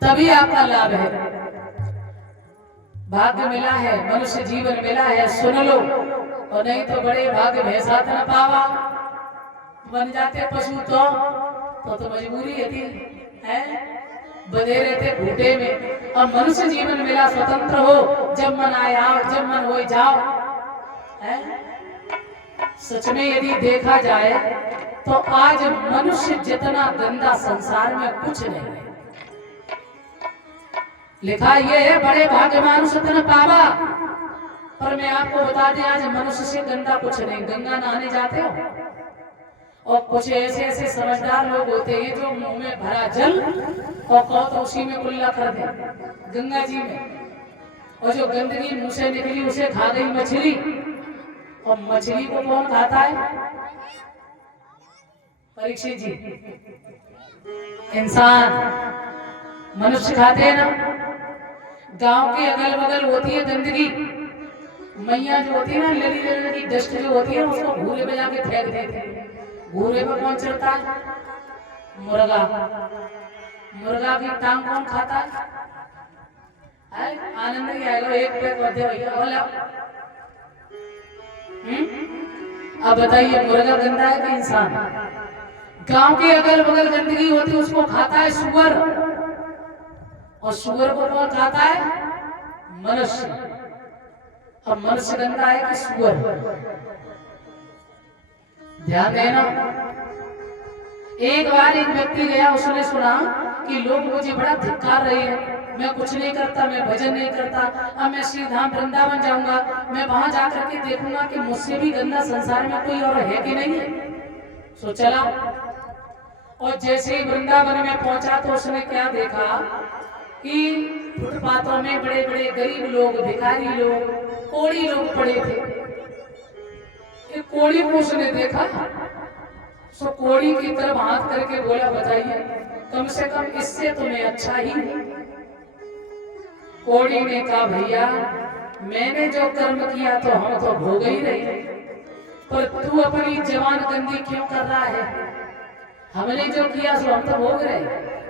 तभी आपका लाभ है। भाग्य मिला है, मनुष्य जीवन मिला है, सुन लो, और नहीं तो बड़े भाग्य भैंसात न पावा, बन जाते पशु तो मजबूरी थी है, बधे रहते घूटे में। अब मनुष्य जीवन मिला, स्वतंत्र हो, जब मन आए आओ, जब मन हो जाओ है। सच में यदि देखा जाए तो आज मनुष्य जितना गंदा संसार में कुछ नहीं है। लिखा ये है बड़े भाग्यवान सुतन पावा, पर मैं आपको बता दें आज मनुष्य से गंदा कुछ नहीं। गंगा नहाने जाते हो, और कुछ ऐसे ऐसे समझदार लोग होते हैं जो मुंह में भरा जल और कहो तो उसी में कुल्ला कर दे गंगा जी में, और जो गंदगी मुंह से निकली उसे खा गई मछली। और मछली को कौन खाता है? परीक्षित जी, इंसान, मनुष्य खाते हैं ना। गांव के अगल बगल होती है गंदगी, मैया जो होती है ना, लड़ी लड़ी की डस्ट जो होती है उसको घूरे में जाके फेंक देते हैं। घूरे पर कौन चढ़ता है? मुर्गा। मुर्गा की टांग कौन खाता है? आनंद नहीं आएगा, एक पैक बढ़े भैया बोला। अब बताइए मुर्गा गंदा है कि इंसान? गांव के अगल बगल गंदगी होती है उसको खाता है सुअर, और सुअर को कौन खाता है? मनुष्य। अब मनुष्य गंदा है कि सुअर? ध्यान देना। एक बार एक व्यक्ति गया, उसने सुना कि लोग मुझे बड़ा धिक्कार रहे हैं, मैं कुछ नहीं करता, मैं भजन नहीं करता, अब मैं श्री धाम वृंदावन जाऊंगा, मैं वहां जाकर के देखूंगा कि मुझसे भी गंदा संसार में कोई और है कि नहीं है। सो चला, और जैसे ही वृंदावन में पहुंचा तो उसने क्या देखा कि फुटपाथों में बड़े बड़े गरीब लोग, भिखारी लोग, कोढ़ी लोग पड़े थे। एक कोढ़ी को उसने देखा, सो कोढ़ी की तरफ हाथ करके बोला, बताइए कम से कम इससे तुम्हें अच्छा ही। कोढ़ी ने कहा, भैया मैंने जो कर्म किया तो हम तो भोग ही रहे, पर तू अपनी जवान गंदी क्यों कर रहा है? हमने जो किया सो हम तो भोग रहे,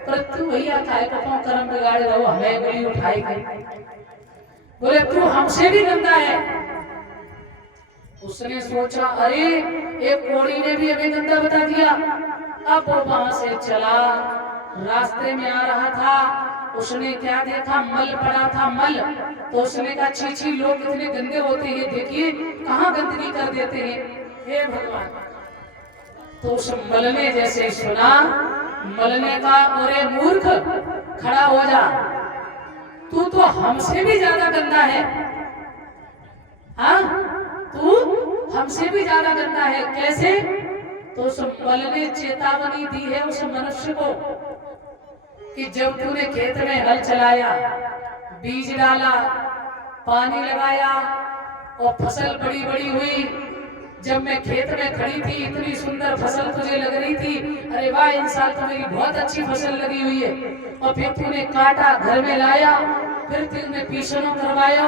पर तू भैया काय को कर्म बिगाड़े रहो, हमें गोली उठाई गई। बोले तू हमसे भी गंदा है। उसने सोचा, अरे एक कोढ़ी ने भी हमें गंदा बता दिया। अब वो वहां से चला, रास्ते में आ रहा था, उसने क्या देखा? मल पड़ा था, मल। तो उसने कहा, छी छी, लोग कितने गंदे होते हैं, देखिए कहाँ गंदगी कर देते हैं, हे भगवान। तो उस मल ने जैसे सुना, मल ने कहा, अरे मूर्ख, खड़ा हो जा, तू तो हमसे भी ज्यादा गंदा है। हाँ, तू हमसे भी ज्यादा गंदा है। कैसे? तो उस मल ने चेतावनी दी है उस मनुष्य को कि जब तूने खेत में हल चलाया, बीज डाला, पानी लगाया और फसल बड़ी बड़ी हुई, जब मैं खेत में खड़ी थी इतनी सुंदर फसल तुझे लग रही थी, अरे वाह इन साल तो मेरी बहुत अच्छी फसल लगी हुई है, और फिर तूने काटा, घर में लाया, फिर तूने पीसनो करवाया,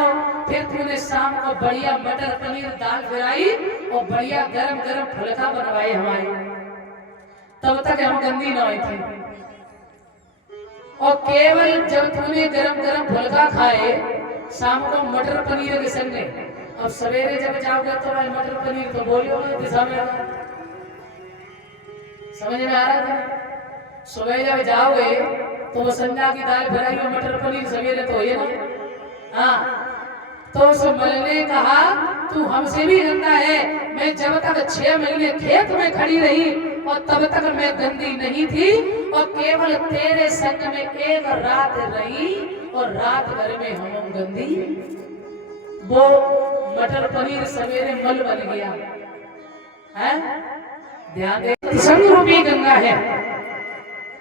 फिर तूने शाम को बढ़िया मटर पनीर दाल फिराई और बढ़िया गरम गरम फुलका बनवाए हमारे, तब तक हम गंदी न हुई थी। और केवल जब तूने गरम गरम फुलका खाए शाम को मटर पनीर के संग, अब सवेरे जब जाओगे तो भाई मटर पनीर तो बोलियो दिशा में समझ में आ रहा था। सुबह जब जाओगे तो वो संजा की दाल फ्राई और मटर पनीर सवेरे तो ये ना। हाँ, तो उस मल ने कहा, तू हमसे भी गंदा है। मैं जब तक 6 महीने खेत में खड़ी रही और तब तक मैं गंदी नहीं थी, और केवल तेरे संग में एक रात रही और रात भर में हम गंदी। वो मटर पनीर सवेरे मल बन गया है। ध्यान दे, संग रूपी गंगा है।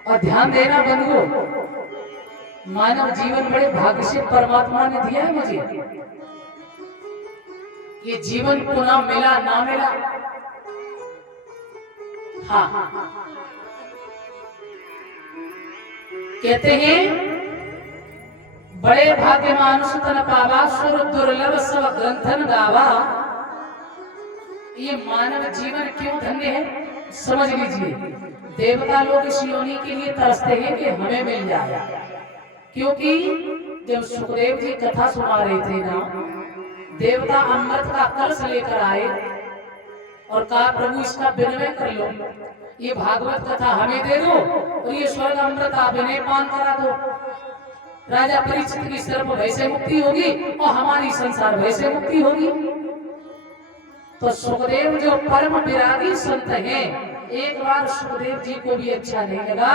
और ध्यान देना बंधुओं, मानव जीवन बड़े भाग्य से परमात्मा ने दिया है मुझे। ये जीवन को ना मिला ना मिला। हाँ, कहते हैं बड़े भाग्य मानुष तन पावा, सुर दुर्लभ सब ग्रंथन गावा। ये मानव जीवन क्यों धन्य है समझ लीजिए। देवता लोग इस योनि के लिए तरसते हैं कि हमें मिल जाए, क्योंकि जब सुखदेव जी कथा सुना रहे थे ना, देवता अमृत का कलश लेकर आए और कहा प्रभु इसका विनिमय कर लो, ये भागवत कथा हमें दे दो और ये स्वर्ग अमृत आप इन्हें पान करा दो। राजा परीक्षित की सिर्फ भय से मुक्ति होगी और हमारी संसार भय से मुक्ति होगी। तो सुखदेव जो परम विरागी संत हैं, एक बार सुखदेव जी को भी अच्छा नहीं लगा।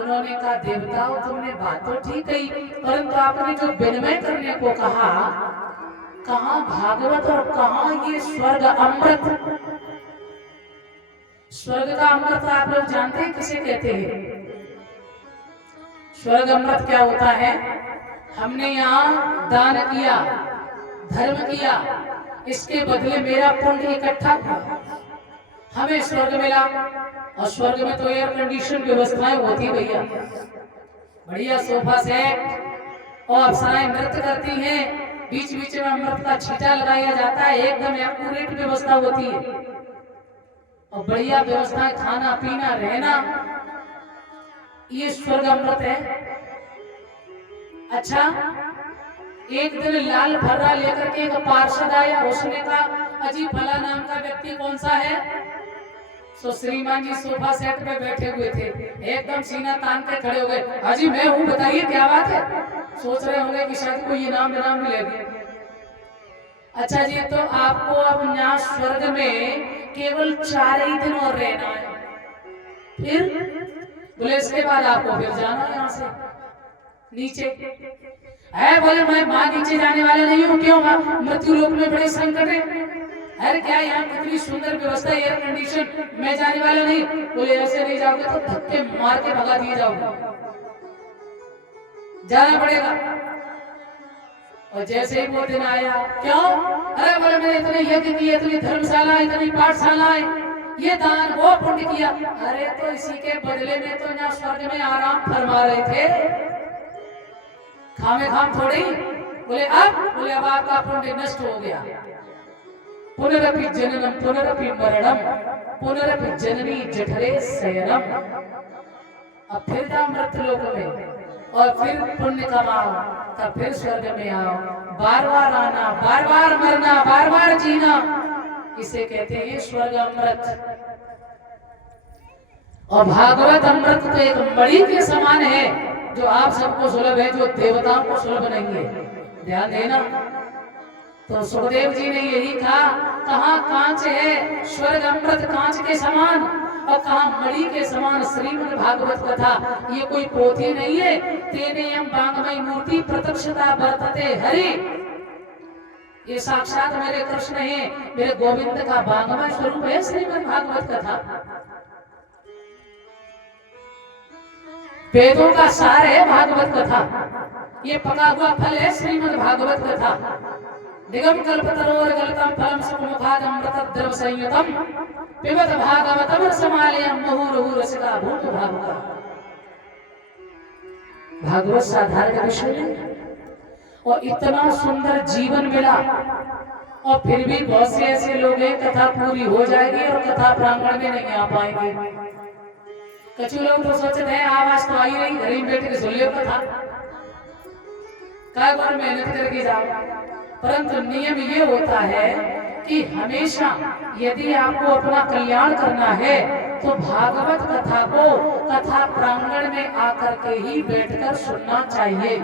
उन्होंने कहा देवताओं तुमने बात तो ठीक कही, परंतु आपने जो विनिमय करने को कहा, कहाँ भागवत और कहाँ ये स्वर्ग अमृत। स्वर्ग का अमृत आप लोग जानते हैं किसे कहते हैं? स्वर्ग अमृत क्या होता है? हमने यहाँ दान किया, धर्म किया, इसके बदले मेरा पुण्य इकट्ठा हुआ, हमें स्वर्ग मिला। और स्वर्ग में तो एयर कंडीशन व्यवस्थाएं होती भैया, बढ़िया सोफा सेट और अप्सराएं नृत्य करती हैं, बीच बीच में अमृत का छींटा लगाया जाता है, एकदम एक्यूरेट व्यवस्था होती है और बढ़िया व्यवस्था, खाना पीना रहना, ये स्वर्ग अमृत है। अच्छा, एक दिन लाल फर्रा लेकर के एक पार्षद आया, उसने कहा अजी फला नाम का व्यक्ति कौन सा है? तो श्रीमान जी सोफा सेट पे बैठे हुए थे, एकदम सीना तान के खड़े हो गए, अजी मैं हूँ, बताइए क्या बात है? सोच रहे होंगे कि शायद कोई इनाम मिलेगी। अच्छा जी, तो आपको अब यहाँ स्वर्ग में केवल 4 ही दिन और रहना है, फिर बोले इसके बाद आपको फिर जाना है यहाँ से नीचे है। बोले मैं मां नीचे जाने वाला नहीं हूँ, क्यों? मृत्यु लोक में बड़े संकट है। अरे क्या यहाँ कितनी सुंदर व्यवस्था, एयर कंडीशन, मैं जाने वाला नहीं। बोले ऐसे नहीं जाओगे तो धक्के मार के भगा दिए जाओगे, जाना पड़ेगा। और जैसे ही वो दिन आया, क्यों? अरे बोले मैंने इतने यज्ञ किए, इतनी धर्मशाला, इतनी पाठशालाएं, ये दान वो पुण्य किया। अरे तो इसी के बदले में तो यहाँ स्वर्ग में आराम फरमा रहे थे, खामे खाम थोड़ी। बोले अब आपका पुण्य नष्ट हो गया। पुनरपि जननम पुनरपि मरणम पुनरपि जननी जठरे शयनम। अब फिर जाओ मृत्यु लोक में और फिर पुण्य कमाओ, तब फिर स्वर्ग में आओ। बार बार आना, बार बार मरना, बार बार जीना, इसे कहते हैं स्वर्ग अमृत। और भागवत अमृत तो एक मणि के समान है, जो आप सबको सुलभ है, जो देवताओं को सुलभ नहीं है। ध्यान देना। तो सुखदेव जी ने यही कहा, कहाँ कांच है स्वर्ग अमृत कांच के समान, और कहाँ मणि के समान श्रीमद् भागवत कथा। ये कोई पोथी नहीं है। तेने यम वांगमयी मूर्ति प्रत्यक्षता वर्तते हरि। ये साक्षात मेरे कृष्ण है, मेरे गोविंद का वांगमय स्वरूप है श्रीमद् भागवत कथा। वेदों का सार है भागवत कथा, ये पका हुआ फल है श्रीमद् भागवत कथा। निगम कल्पतरोर गलतम फलम सुखमुखाद अमृत द्रव संयुतम पिबत भागवतम रसमालयम मुहुर्मुहुः रसिका भूत भावुका। भागवत साधारण विषय नहीं, और इतना सुंदर जीवन मिला, और फिर भी बहुत से ऐसे लोग हैं कथा पूरी हो जाएगी और कथा प्रांगण में नहीं आ पाएंगे। कछु लोग तो सोचते हैं आवाज तो आई नहीं, घर में बैठ के सुन लियो कथा, काय बार मेहनत करके जाओ। परंतु नियम ये होता है कि हमेशा यदि आपको अपना कल्याण करना है तो भागवत कथा को कथा प्रांगण में आकर के ही बैठकर सुनना चाहिए।